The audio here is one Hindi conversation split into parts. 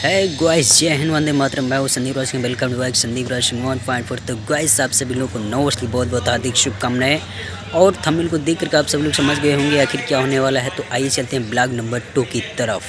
है गाइस, जय हिंद, वंदे मातरम। मैं हूं संदीप राज, वेलकम टू बैक संदीप राज 1.4। तो गाइस, आप सभी लोगों को नववर्ष की बहुत बहुत हार्दिक शुभकामनाएं। और थंबनेल को देख करके आप सभी लोग समझ गए होंगे आखिर क्या होने वाला है। तो आइए चलते हैं ब्लॉग नंबर 2 की तरफ।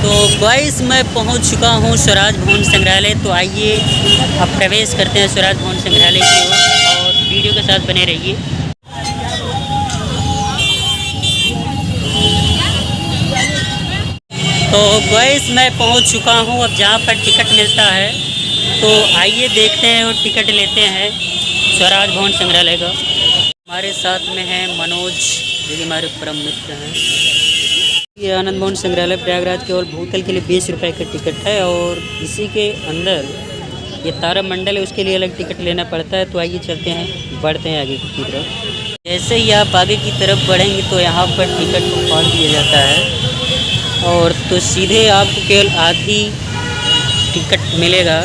तो गाइस, मैं पहुंच चुका हूं स्वराज भवन संग्रहालय। तो आइए अब प्रवेश करते हैं स्वराज भवन संग्रहालय की ओर और वीडियो के साथ बने रहिए। तो गाइस, मैं पहुंच चुका हूं अब जहां पर टिकट मिलता है। तो आइए देखते हैं और टिकट लेते हैं स्वराज भवन संग्रहालय का। हमारे साथ में है मनोज, जो कि हमारे परम मित्र हैं। ये आनंद भवन संग्रहालय प्रयागराज केवल भूतल के लिए 20 रुपये का टिकट है। और इसी के अंदर ये तारामंडल है, उसके लिए अलग टिकट लेना पड़ता है। तो आइए चलते हैं, बढ़ते हैं आगे की तरफ। जैसे ही आप आगे की तरफ बढ़ेंगे तो यहाँ पर टिकट को खोल दिया जाता है और तो सीधे आपको केवल आधी टिकट मिलेगा।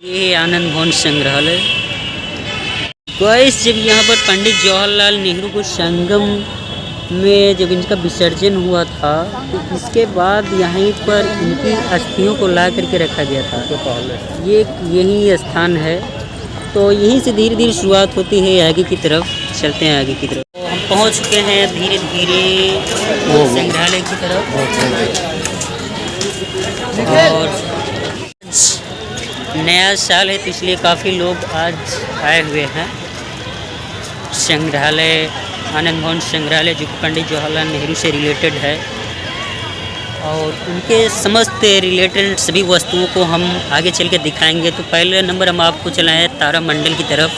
ये आनंद भवन संग्रहालय। गाइस, जब यहाँ पर पंडित जवाहरलाल नेहरू को संगम में जब इनका विसर्जन हुआ था, तो इसके बाद यहीं पर इनकी अस्थियों को ला करके रखा गया था। ये यही स्थान है। तो यहीं से धीरे धीरे शुरुआत होती है, आगे की तरफ चलते हैं। आगे की तरफ तो हम पहुँच चुके हैं धीरे धीरे संग्रहालय की तरफ। और नया साल है तो इसलिए काफ़ी लोग आज आए हुए हैं। संग्रहालय, आनंद भवन संग्रहालय, जो पंडित जवाहरलाल नेहरू से रिलेटेड है और उनके समस्त रिलेटेड सभी वस्तुओं को हम आगे चल के दिखाएंगे। तो पहले नंबर हम आपको चलाएं तारामंडल की तरफ।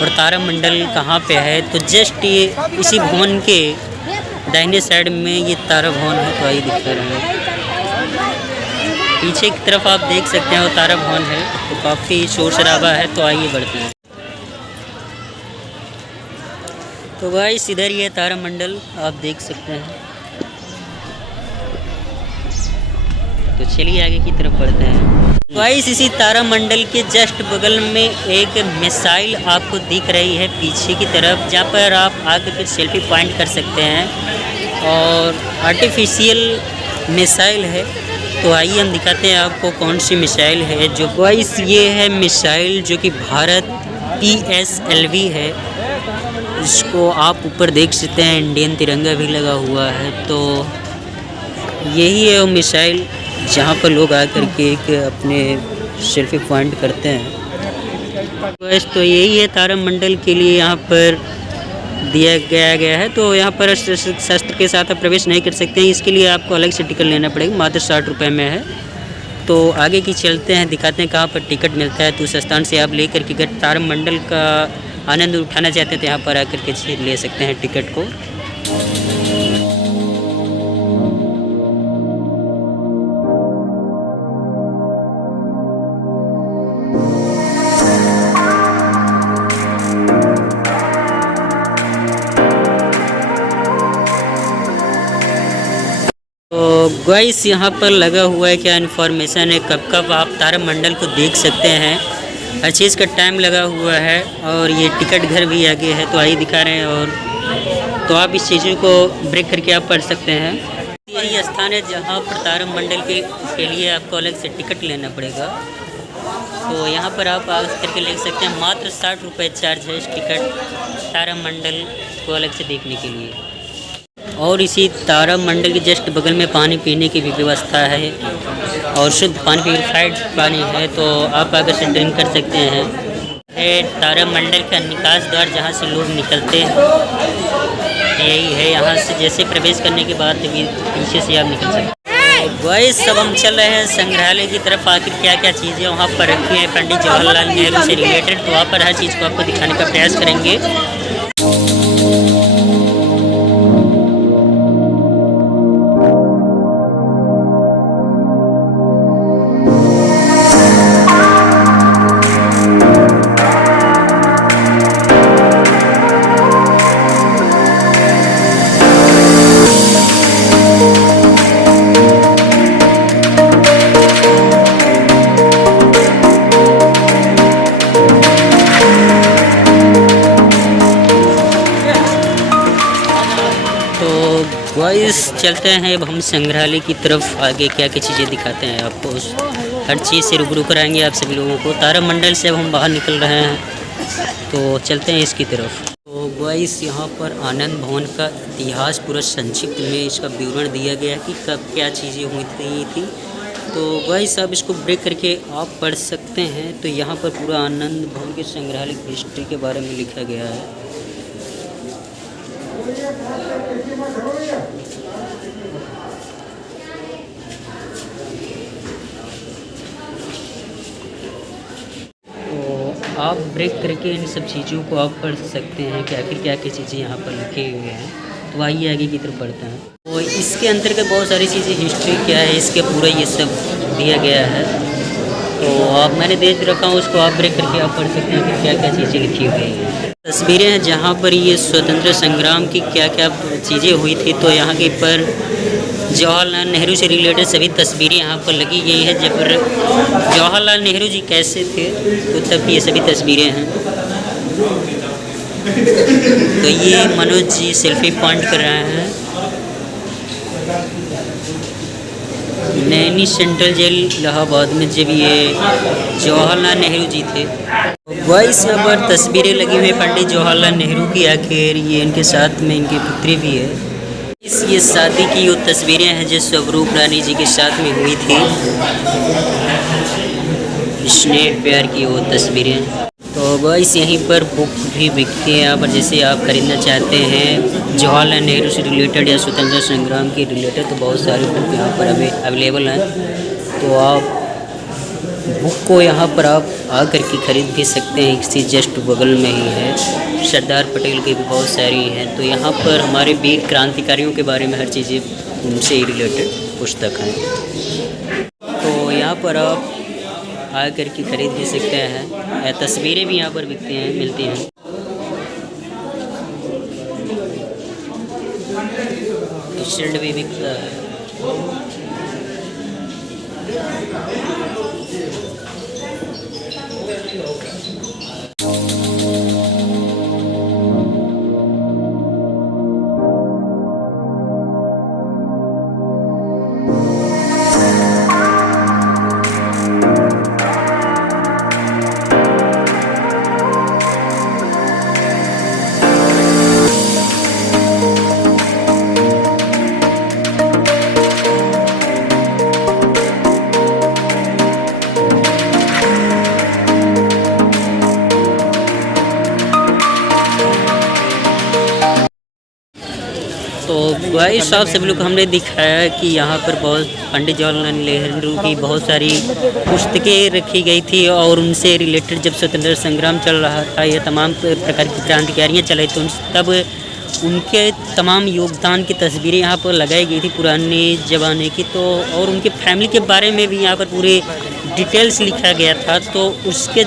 और तारामंडल कहाँ पे है? तो जस्ट ये इसी भवन के दाहिने साइड में ये तारा भवन है। तो आइए दिखा रहे हैं, पीछे की तरफ आप देख सकते हैं वो तारा भवन है। तो काफ़ी शोर शराबा है। तो आइए बढ़ते हैं। तो गाइस, इधर ये तारामंडल आप देख सकते हैं। तो चलिए आगे की तरफ बढ़ते हैं। गाइस, इसी तारामंडल के जस्ट बगल में एक मिसाइल आपको दिख रही है पीछे की तरफ, जहाँ पर आप आकर के सेल्फी पॉइंट कर सकते हैं। और आर्टिफिशियल मिसाइल है। तो आइए हम दिखाते हैं आपको कौन सी मिसाइल है। जो गाइस, ये है मिसाइल जो कि भारत PSLV है। इसको आप ऊपर देख सकते हैं, इंडियन तिरंगा भी लगा हुआ है। तो यही है वो मिसाइल जहाँ पर लोग आकर के एक अपने सेल्फी पॉइंट करते हैं। गाइस, तो यही है तारामंडल के लिए यहाँ पर दिया गया है। तो यहाँ पर शस्त्र के साथ आप प्रवेश नहीं कर सकते हैं। इसके लिए आपको अलग से टिकट लेना पड़ेगा, मात्र 60 रुपये में है। तो आगे की चलते हैं, दिखाते हैं कहाँ पर टिकट मिलता है। तो उस स्थान से आप लेकर के अगर तारामंडल का आनंद उठाना चाहते हैं तो यहाँ पर आकर के ले सकते हैं टिकट को। तो गाइस, यहाँ पर लगा हुआ है, क्या इन्फॉर्मेशन है, कब कब आप तारामंडल को देख सकते हैं। हर चीज़ का टाइम लगा हुआ है। और ये टिकट घर भी आगे है। तो आइए दिखा रहे हैं। और तो आप इस चीज़ों को ब्रेक करके आप पढ़ सकते हैं। यही स्थान है जहाँ पर तारामंडल के लिए आपको अलग से टिकट लेना पड़ेगा। तो यहाँ पर आप आ करके ले सकते हैं। मात्र 60 रुपये चार्ज है इस टिकट तारामंडल को अलग से देखने के लिए। और इसी तारामंडल के जस्ट बगल में पानी पीने की भी व्यवस्था है और शुद्ध पानी प्यूरिफाइड पानी है, तो आप आकर से ड्रिंक कर सकते हैं। है तारामंडल का निकास द्वार जहाँ से लोग निकलते हैं, यही है। यहाँ से जैसे प्रवेश करने के बाद भी पीछे से आप निकल सकते हैं। गाइस सब हम चल रहे हैं संग्रहालय की तरफ। आखिर क्या क्या चीज़ें वहाँ पर रखी हैं पंडित जवाहरलाल नेहरू से रिलेटेड, तो वहाँ पर हर चीज़ को आपको दिखाने का प्रयास करेंगे। गाइस चलते हैं अब हम संग्रहालय की तरफ। आगे क्या क्या चीज़ें दिखाते हैं आपको, हर चीज़ से रूबरू कराएंगे आप सभी लोगों को। तारामंडल से अब हम बाहर निकल रहे हैं, तो चलते हैं इसकी तरफ। तो गाइस यहाँ पर आनंद भवन का इतिहास पूरा संक्षिप्त में इसका विवरण दिया गया कि कब क्या चीज़ें हुई थी। तो गाइस आप इसको ब्रेक करके आप पढ़ सकते हैं। तो यहाँ पर पूरा आनंद भवन के संग्रहालय की हिस्ट्री के बारे में लिखा गया है। तो आप ब्रेक करके इन सब चीज़ों को आप पढ़ सकते हैं कि आखिर क्या क्या चीज़ें यहाँ पर लिखे हुए हैं। तो आइए आगे की तरफ बढ़ते हैं। तो इसके अंतर्गत बहुत सारी चीज़ें, हिस्ट्री क्या है इसके पूरा ये सब दिया गया है। तो आप मैंने दे रखा हूँ, उसको आप ब्रेक करके आप पढ़ सकते हैं कि क्या क्या चीज़ें लिखी हुई हैं। तस्वीरें हैं जहाँ पर ये स्वतंत्र संग्राम की क्या क्या चीज़ें हुई थी। तो यहाँ के पर जवाहरलाल नेहरू से रिलेटेड सभी तस्वीरें यहाँ पर लगी गई हैं। जब जवाहरलाल नेहरू जी कैसे थे तो तब ये सभी तस्वीरें हैं। तो ये मनोज जी सेल्फी पॉइंट कर रहे हैं। नैनी सेंट्रल जेल इलाहाबाद में जब ये जवाहरलाल नेहरू जी थे। गाइस यहाँ पर तस्वीरें लगी हुई पंडित जवाहरलाल नेहरू की। आखिर ये इनके साथ में इनकी पुत्री भी है। ये शादी की वो तस्वीरें हैं जो स्वरूप रानी जी के साथ में हुई थी। स्नेह प्यार की वो तस्वीरें। तो गाइस यहीं पर बुक भी बिकती है यहाँ पर, जैसे आप खरीदना चाहते हैं जवाहरलाल नेहरू से रिलेटेड या स्वतंत्रता संग्राम के रिलेटेड, तो बहुत सारी बुक यहाँ पर अवेलेबल हैं। तो आप बुक को यहाँ पर आप आकर के खरीद भी सकते हैं। इसी जस्ट बगल में ही है। सरदार पटेल की भी बहुत सारी हैं। तो यहाँ पर हमारे वीर क्रांतिकारियों के बारे में हर चीज़ें उनसे रिलेटेड पुस्तक हैं। तो यहाँ पर आप आकर के खरीद भी सकते हैं। तस्वीरें भी यहाँ पर बिकती हैं, मिलती हैं। टी-शर्ट भी बिकता है। तो भाई साहब सभी लोग हमने दिखाया कि यहाँ पर बहुत पंडित जवाहरलाल नेहरू की बहुत सारी पुस्तकें रखी गई थी और उनसे रिलेटेड जब स्वतंत्रता संग्राम चल रहा था, ये तमाम प्रकार की क्रांतिकारियाँ चलाई थी, तब उनके तमाम योगदान की तस्वीरें यहाँ पर लगाई गई थी पुराने ज़माने की। तो और उनके फैमिली के बारे में भी यहाँ पर पूरे डिटेल्स लिखा गया था। तो उसके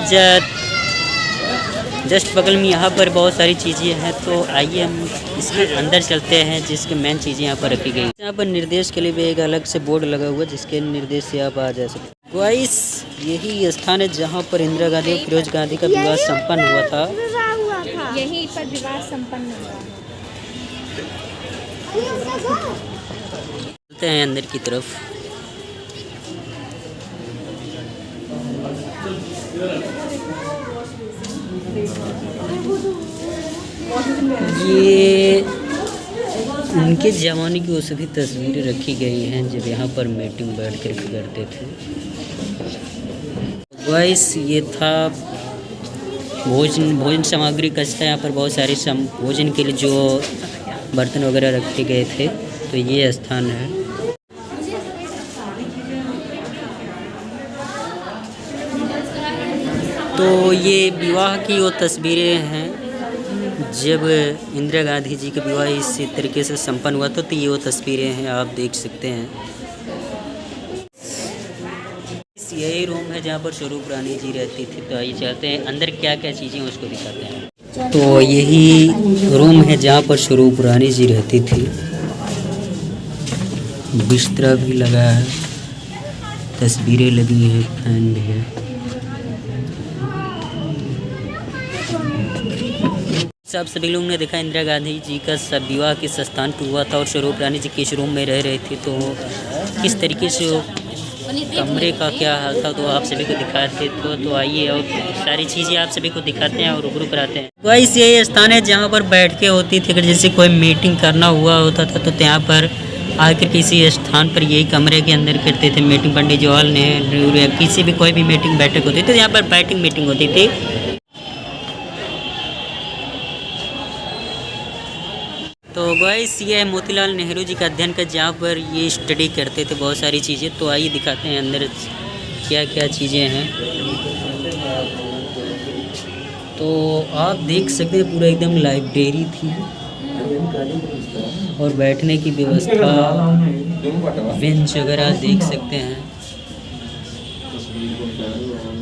जस्ट बगल में यहाँ पर बहुत सारी चीज़ें हैं। तो आइए हम इसके अंदर चलते हैं जिसके मेन चीज़ें यहाँ पर रखी गई। यहाँ पर निर्देश के लिए भी एक अलग से बोर्ड लगा हुआ है जिसके निर्देश से आप आ जा सकते। गाइस यही स्थान है जहाँ पर इंदिरा गांधी और फिरोज गांधी का विवाह संपन्न हुआ था। यहीं पर विवाह संपन्न हुआ। चलते हैं अंदर की तरफ। ये उनके ज़माने की वो सभी तस्वीरें रखी गई हैं जब यहाँ पर मीटिंग बैठ कर करते थे। गाइस ये था भोजन सामग्री कचरा। यहाँ पर बहुत सारे भोजन के लिए जो बर्तन वगैरह रखे गए थे, तो ये स्थान है। तो ये विवाह की वो तस्वीरें हैं जब इंदिरा गांधी जी का विवाह इस तरीके से संपन्न हुआ था। तो ये वो तस्वीरें हैं, आप देख सकते हैं। यही रूम है जहाँ पर स्वरूप रानी जी रहती थी। तो आइए चलते हैं अंदर, क्या क्या चीज़ें उसको दिखाते हैं। तो यही रूम है जहाँ पर स्वरूप रानी जी रहती थी। बिस्तर भी लगा है, तस्वीरें लगी हैं, फैन भी है। सब सभी लोगों ने देखा इंदिरा गांधी जी का सब विवाह किस स्थान पर हुआ था और स्वरूप रानी जी किस रूम में रह रहे थे। तो किस तरीके से कमरे का क्या हाल था, तो आप सभी को दिखाते तो आइए और सारी चीज़ें आप सभी को दिखाते हैं और रूबरू कराते हैं। तो इस ये स्थान है जहाँ पर बैठ के होती थी। अगर जैसे कोई मीटिंग करना हुआ होता था तो यहाँ पर आकर किसी स्थान पर यही कमरे के अंदर करते थे मीटिंग। पंडित जवाहरलाल नेहरू या किसी भी कोई भी मीटिंग बैठक होती थी तो यहाँ पर बैठक मीटिंग होती थी। तो गाइस ये है मोतीलाल नेहरू जी का अध्ययन का, जहाँ पर ये स्टडी करते थे बहुत सारी चीज़ें। तो आइए दिखाते हैं अंदर क्या क्या चीज़ें हैं। तो आप देख सकते हैं पूरा एकदम लाइब्रेरी थी और बैठने की व्यवस्था, बेंच वगैरह देख सकते हैं।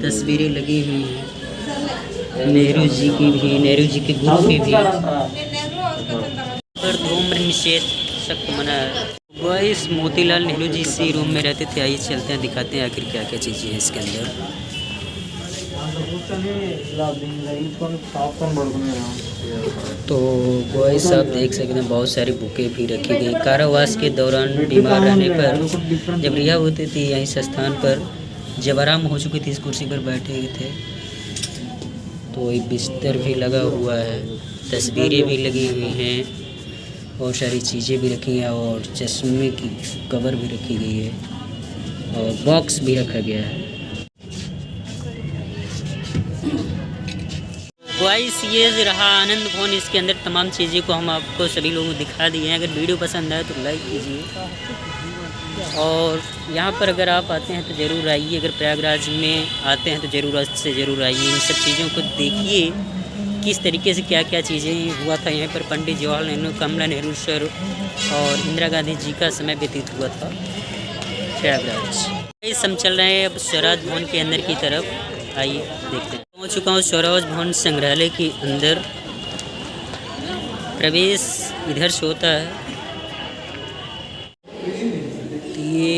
तस्वीरें लगी हुई हैं नेहरू जी की भी, नेहरू जी के गुरु की भी। पर धूम्र निषेध सख्त मना है। गाइस मोतीलाल नेहरू जी इसी रूम में रहते थे। आइए चलते हैं, दिखाते हैं आखिर क्या क्या चीज़ें हैं इसके अंदर। तो गाइस आप देख सकते हैं बहुत सारी बुकें भी रखी गई। कारावास के दौरान बीमार रहने पर जब रिहा होते थे यहीं स्थान पर जब आराम हो चुकी थी इस कुर्सी पर बैठे थे। तो एक बिस्तर भी लगा हुआ है, तस्वीरें भी लगी हुई हैं, बहुत सारी चीज़ें भी रखी हैं और चश्मे की कवर भी रखी गई है और बॉक्स भी रखा गया है। गाइस ये रहा आनंद भवन। इसके अंदर तमाम चीज़ें को हम आपको सभी लोगों को दिखा दिए हैं। अगर वीडियो पसंद आए तो लाइक कीजिए और यहाँ पर अगर आप आते हैं तो ज़रूर आइए। अगर प्रयागराज में आते हैं तो ज़रूर से ज़रूर आइए, इन सब चीज़ों को देखिए किस तरीके से क्या क्या चीज़ें हुआ था यहाँ पर। पंडित जवाहरलाल नेहरू, कमला नेहरू सर और इंदिरा गांधी जी का समय व्यतीत हुआ था प्रयागराज। इस हम चल रहे हैं अब स्वराज भवन के अंदर की तरफ। आइए देखते हैं। पहुँच चुका हूँ स्वराज भवन संग्रहालय के अंदर। प्रवेश इधर से होता है। ये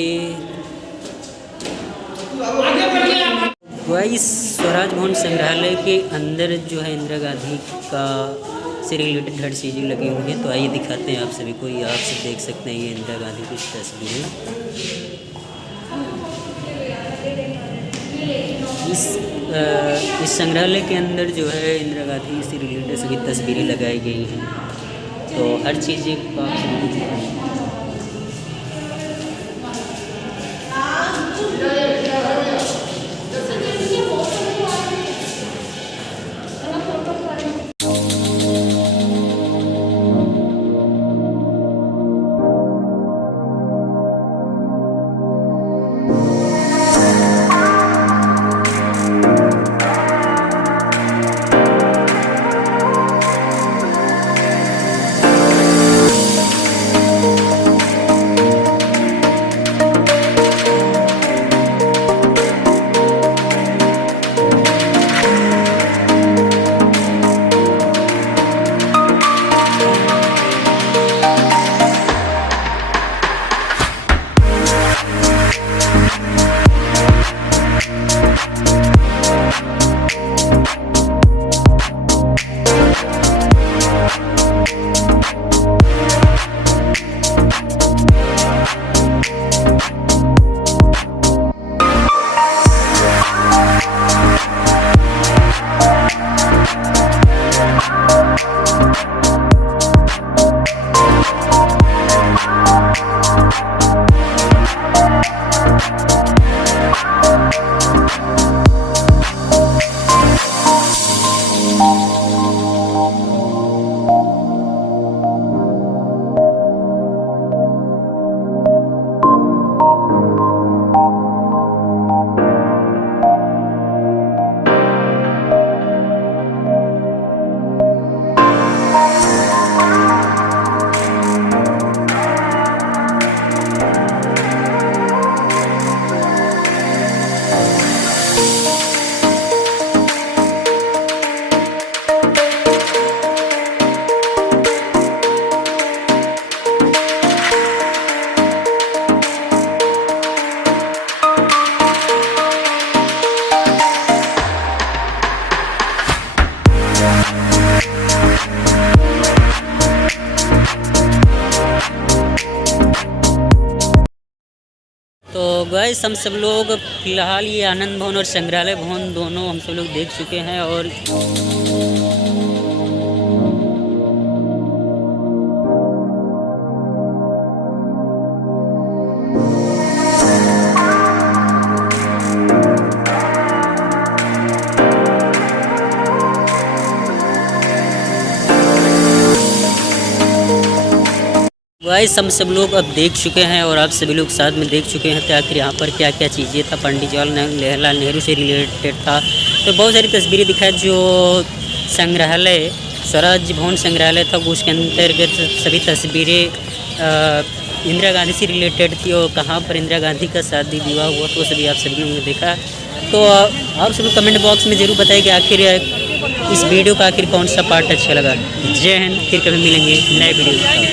गाइस स्वराज भवन संग्रहालय के अंदर जो है इंदिरा गांधी का से रिलेटेड हर चीज़ें लगी हुई हैं। तो आइए दिखाते हैं आप सभी को। ये आप सब देख सकते हैं, ये इंदिरा गांधी की तस्वीरें। इस संग्रहालय के अंदर जो है इंदिरा गांधी से रिलेटेड सभी तस्वीरें लगाई गई हैं। तो हर चीज़ को आप सभी को दिखाएंगे। तो गाइस हम सब लोग फिलहाल ये आनंद भवन और संग्रहालय भवन दोनों हम सब लोग देख चुके हैं। और गाइस हम सब लोग अब देख चुके हैं और आप सभी लोग साथ में देख चुके हैं कि आखिर यहाँ पर क्या क्या चीज़ें था। पंडित जवाहरलाल नेहरू से रिलेटेड था। तो बहुत सारी तस्वीरें दिखाई जो संग्रहालय स्वराज भवन संग्रहालय था, उसके अंतर्गत सभी तस्वीरें इंदिरा गांधी से रिलेटेड थी और कहाँ पर इंदिरा गांधी का शादी विवाह हुआ तो सभी आप सभी लोगों ने देखा। तो आप सभी कमेंट बॉक्स में ज़रूर बताएं कि आखिर इस वीडियो का आखिर कौन सा पार्ट अच्छा लगा। जय हिंद, फिर कभी मिलेंगे नए वीडियो।